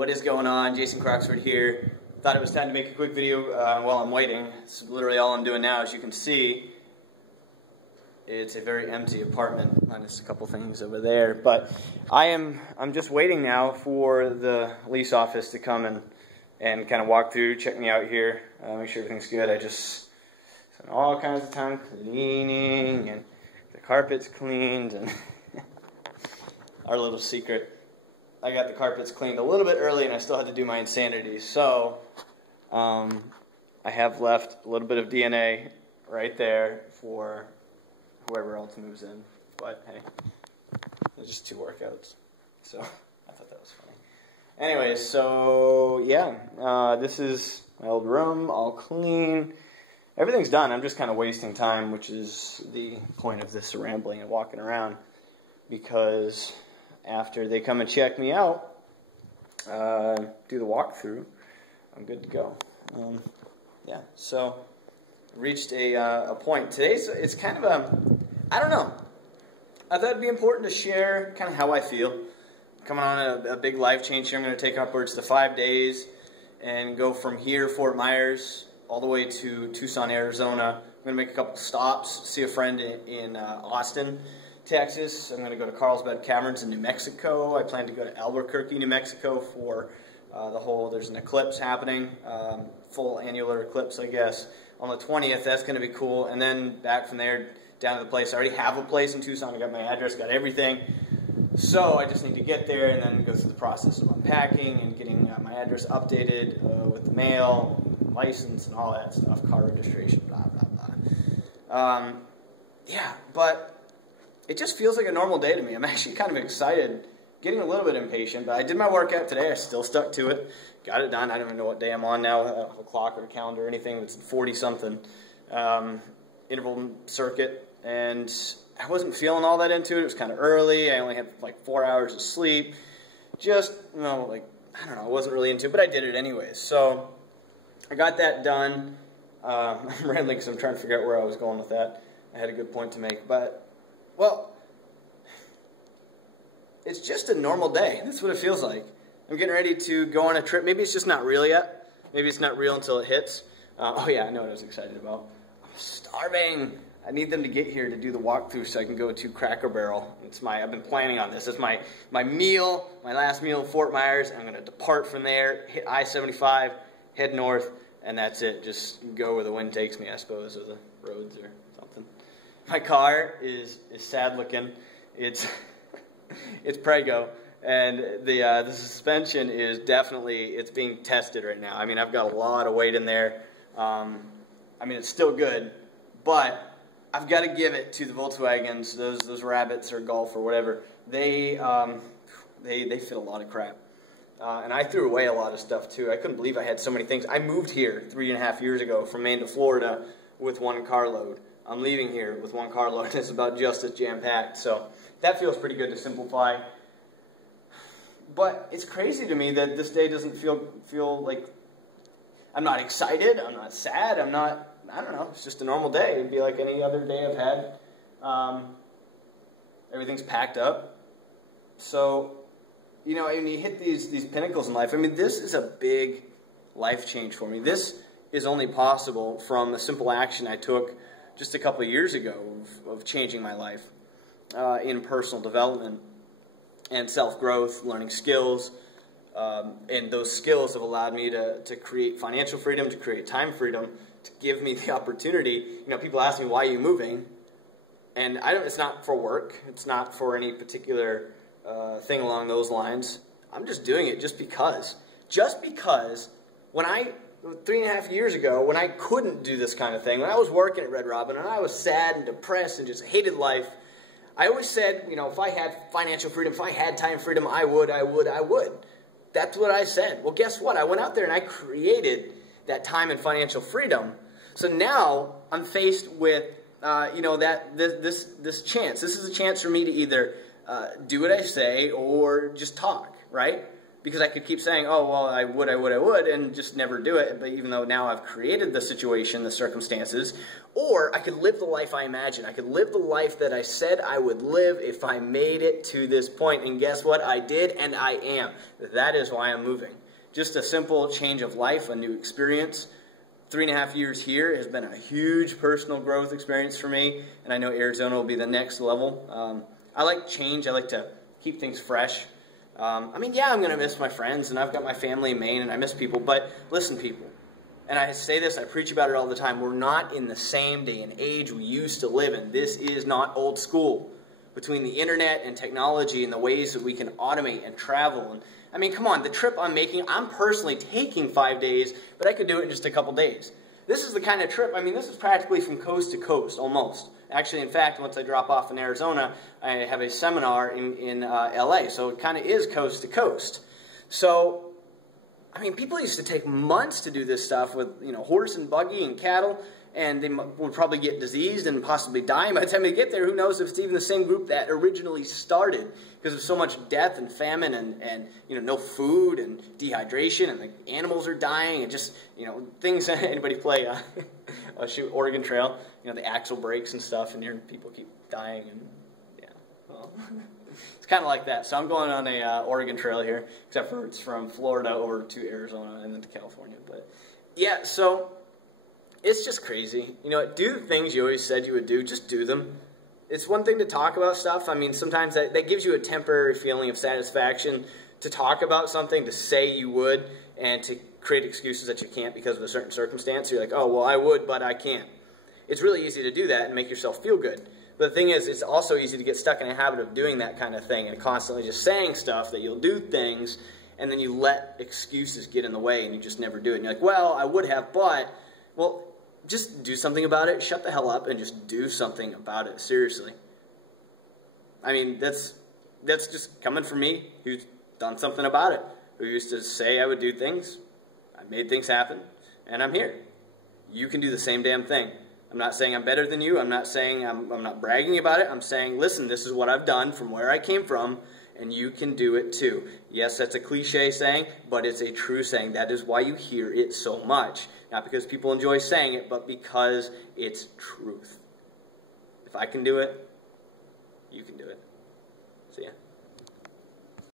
What is going on? Jason Croxford here. Thought it was time to make a quick video while I'm waiting. It's literally all I'm doing now. As you can see, it's a very empty apartment, minus a couple things over there. But I'm just waiting now for the lease office to come and kind of walk through, check me out here, make sure everything's good. I just spent all kinds of time cleaning, and the carpet's cleaned, and our little secret. I got the carpets cleaned a little bit early, and I still had to do my insanity. So, I have left a little bit of DNA right there for whoever else moves in. But hey, it's just 2 workouts. So, I thought that was funny. Anyways, so yeah, this is my old room, all clean. Everything's done. I'm just kind of wasting time, which is the point of this rambling and walking around, because after they come and check me out, do the walkthrough, I'm good to go. Yeah, so reached a point. Today's, it's kind of I don't know. I thought it'd be important to share kind of how I feel. Coming on a big life change here. I'm going to take upwards to 5 days and go from here, Fort Myers, all the way to Tucson, Arizona. I'm going to make a couple stops, see a friend in Austin, Texas. I'm going to go to Carlsbad Caverns in New Mexico. I plan to go to Albuquerque, New Mexico for there's an eclipse happening, full annular eclipse, I guess, on the 20th. That's going to be cool. And then back from there down to the place. I already have a place in Tucson. I got my address, got everything. So I just need to get there and then go through the process of unpacking and getting my address updated with the mail, license, and all that stuff, car registration, blah, blah, blah. Yeah, but it just feels like a normal day to me. I'm actually kind of excited, getting a little bit impatient, but I did my workout today. I still stuck to it. Got it done. I don't even know what day I'm on now. I don't have a clock or a calendar or anything. It's 40-something interval circuit, and I wasn't feeling all that into it. It was kind of early. I only had like 4 hours of sleep. Just, I don't know, I wasn't really into it, but I did it anyways. So I got that done. I'm rambling because I'm trying to figure out where I was going with that. I had a good point to make, but well, it's just a normal day. That's what it feels like. I'm getting ready to go on a trip. Maybe it's just not real yet. Maybe it's not real until it hits. Oh yeah, I know what I was excited about. I'm starving. I need them to get here to do the walkthrough so I can go to Cracker Barrel. I've been planning on this. It's my meal, my last meal in Fort Myers. I'm going to depart from there, hit I-75, head north, and that's it. Just go where the wind takes me, I suppose, or the roads or something. My car is sad looking. It's Prego, and the suspension is definitely, it's being tested right now. I mean, I've got a lot of weight in there. I mean, it's still good, but I've got to give it to the Volkswagens, those Rabbits or Golf or whatever. They fit a lot of crap. And I threw away a lot of stuff too. I couldn't believe I had so many things. I moved here 3.5 years ago from Maine to Florida with 1 carload. I'm leaving here with 1 carload, and it's about just as jam-packed. So that feels pretty good to simplify. But it's crazy to me that this day doesn't feel like, I'm not excited, I'm not sad, I don't know, it's just a normal day. It'd be like any other day I've had. Everything's packed up. So, you know, when you hit these pinnacles in life, I mean, this is a big life change for me. This is only possible from a simple action I took just a couple of years ago of changing my life in personal development and self-growth, learning skills. And those skills have allowed me to create financial freedom, to create time freedom, to give me the opportunity. You know, people ask me, why are you moving? And it's not for work. It's not for any particular thing along those lines. I'm just doing it just because. Just because when 3.5 years ago, when I couldn't do this kind of thing, when I was working at Red Robin and I was sad and depressed and just hated life, I always said, you know, if I had financial freedom, if I had time freedom, I would. That's what I said. Well, guess what? I went out there and I created that time and financial freedom. So now I'm faced with, you know, this chance. This is a chance for me to either do what I say or just talk, right? Because I could keep saying, oh, well, I would, and just never do it. But even though now I've created the situation, the circumstances, or I could live the life I imagined. I could live the life that I said I would live if I made it to this point. And guess what? I did, and I am. That is why I'm moving. Just a simple change of life, a new experience. 3.5 years here has been a huge personal growth experience for me, and I know Arizona will be the next level. I like change. I like to keep things fresh. I mean, yeah, I'm going to miss my friends, and I've got my family in Maine, and I miss people, but listen, people, and I say this, I preach about it all the time, we're not in the same day and age we used to live in. This is not old school. Between the internet and technology and the ways that we can automate and travel, and I mean, come on, the trip I'm making, I'm personally taking 5 days, but I could do it in just a couple days. This is the kind of trip, I mean, this is practically from coast to coast, almost. Actually, in fact, once I drop off in Arizona, I have a seminar in LA, so it kind of is coast to coast. So, I mean, people used to take months to do this stuff with, you know, horse and buggy and cattle, and they would probably get diseased and possibly die. By the time they get there, who knows if it's even the same group that originally started, because of so much death and famine and you know, no food and dehydration, and the animals are dying, and just, you know, things. Anybody play shoot, Oregon Trail, you know, the axle breaks and stuff, and people keep dying, and yeah, well, it's kind of like that. So I'm going on a Oregon Trail here, except for it's from Florida over to Arizona and then to California. But yeah, so it's just crazy. You know, do the things you always said you would do, just do them. It's one thing to talk about stuff. I mean, sometimes that gives you a temporary feeling of satisfaction to talk about something, to say you would, and to create excuses that you can't because of a certain circumstance. You're like, oh, well, I would, but I can't. It's really easy to do that and make yourself feel good. But the thing is, it's also easy to get stuck in a habit of doing that kind of thing and constantly just saying stuff that you'll do things, and then you let excuses get in the way and you just never do it. And you're like, well, I would have, but, well, just do something about it. Shut the hell up and just do something about it. Seriously. I mean, that's just coming from me, who's done something about it, who used to say I would do things. I made things happen, and I'm here. You can do the same damn thing. I'm not saying I'm better than you. I'm not saying I'm not bragging about it. I'm saying, listen, this is what I've done from where I came from, and you can do it too. Yes, that's a cliche saying, but it's a true saying. That is why you hear it so much. Not because people enjoy saying it, but because it's truth. If I can do it, you can do it. See ya.